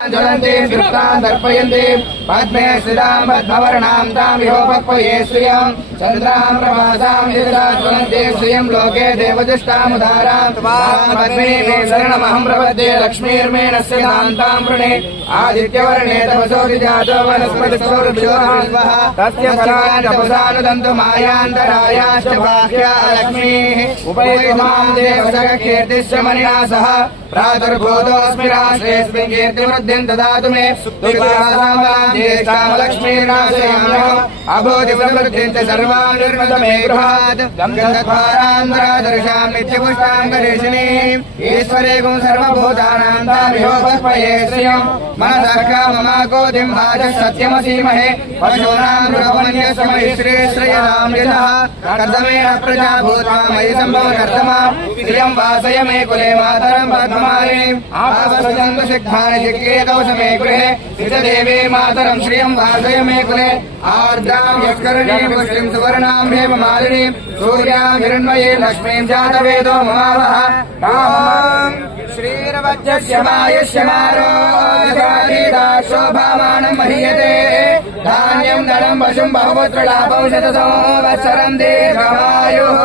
ज्वलन्ति दृष्टान् दर्पयन्ति पद्मे स्थितां पद्मवर्णां तां विहोपक्वये श्रियं चन्द्रां प्रभासां यदा ज्वलन्ति श्रियं लोके देवदुष्टामुदारां पद्मे मे शरणमहं प्रपद्ये लक्ष्मीर्मे नस्य दान्तां वृणे आदित्यवर्णे तपसोऽधि जातो वनस्पतिसौरभ्योर्विश्वः तस्य फलानि तपसानुदन्तु मायान्तरायाश्च बाह्या लक्ष्मीः उपैमां देवसखकीर्तिश्च मणिना सह प्रादुर्भूतोऽस्मि राष्ट्रेऽस्मिन् कीर्तिवृद्धिं ददातु मे ज्येष्ठामलक्ष्मीर्नाशयाम्यहम् अभूतिवृद्धिं च सर्वान् निर्मत मे गृहात् गन्धद्वारान्तरादर्शां नित्यपुष्टां गणेशिनीम् ईश्वरेगुं सर्वभूतानां तामिहोपक्वये श्रियम् मनसः काममाकोतिं वाचः सत्यमसीमहे पशूनां मृगमन्यसमये श्रेयश्रयणां यथः कर्दमेन प्रजा भूत्वा मयि सम्भवकर्तमा श्रियं वासय मे कुले मातरं पद्मारीम् आपस्वजन्तु सिद्धानि जिज्ञेतौ समे गृहे सिद्धदेवी मातरं श्रियं वासय मे कुले आर्द्रां यस्करणीं पुष्टिं सुवर्णां हेममालिनीं सूर्यां हिरण्मयीं लक्ष्मीं जातवेदो ममावह तां श्रीरवज्रस्य मायस्य मारोगीता शोभामानं महीयते धान्यं धनं पशुं बहुपुत्रलाभं शतसंवत्सरं दीर्घमायुः।